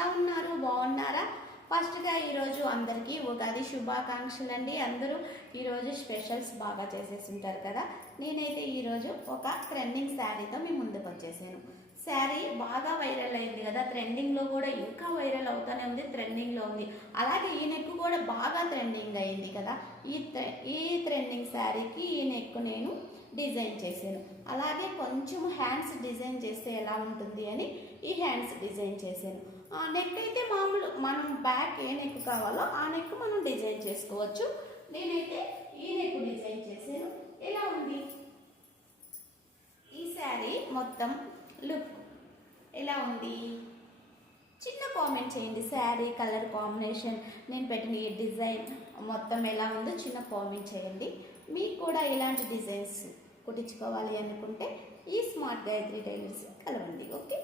ఎలా ఉన్నారు? బాగున్నారా? ఫస్ట్గా ఈరోజు అందరికీ ఉగాది శుభాకాంక్షలు అండి. అందరూ ఈరోజు స్పెషల్స్ బాగా చేసేసి ఉంటారు కదా. నేనైతే ఈరోజు ఒక ట్రెండింగ్ శారీతో మీ ముందుకు వచ్చేసాను. శారీ బాగా వైరల్ అయింది కదా, ట్రెండింగ్లో కూడా ఇంకా వైరల్ అవుతూనే ఉంది, ట్రెండింగ్లో ఉంది. అలాగే ఈ నెక్ కూడా బాగా ట్రెండింగ్ అయింది కదా. ఈ ట్రెండింగ్ శారీకి ఈ నెక్ నేను డిజైన్ చేశాను. అలాగే కొంచెం హ్యాండ్స్ డిజైన్ చేస్తే ఎలా ఉంటుంది అని ఈ హ్యాండ్స్ డిజైన్ చేశాను. ఆ నెక్ అయితే మామూలు మనం బ్యాక్ ఏ నెక్ కావాలో ఆ నెక్ మనం డిజైన్ చేసుకోవచ్చు. నేనైతే ఈ నెక్ డిజైన్ చేశాను. ఎలా ఉంది ఈ శారీ మొత్తం లుక్ ఎలా ఉంది? చిన్న కామెంట్ చేయండి. శారీ కలర్ కాంబినేషన్, నేను పెట్టిన ఈ డిజైన్ మొత్తం ఎలా ఉందో చిన్న కామెంట్ చేయండి. మీకు కూడా ఇలాంటి డిజైన్స్ కుట్టించుకోవాలి అనుకుంటే ఈ స్మార్ట్ గాయత్రి టైలర్స్ కలవండి. ఓకే.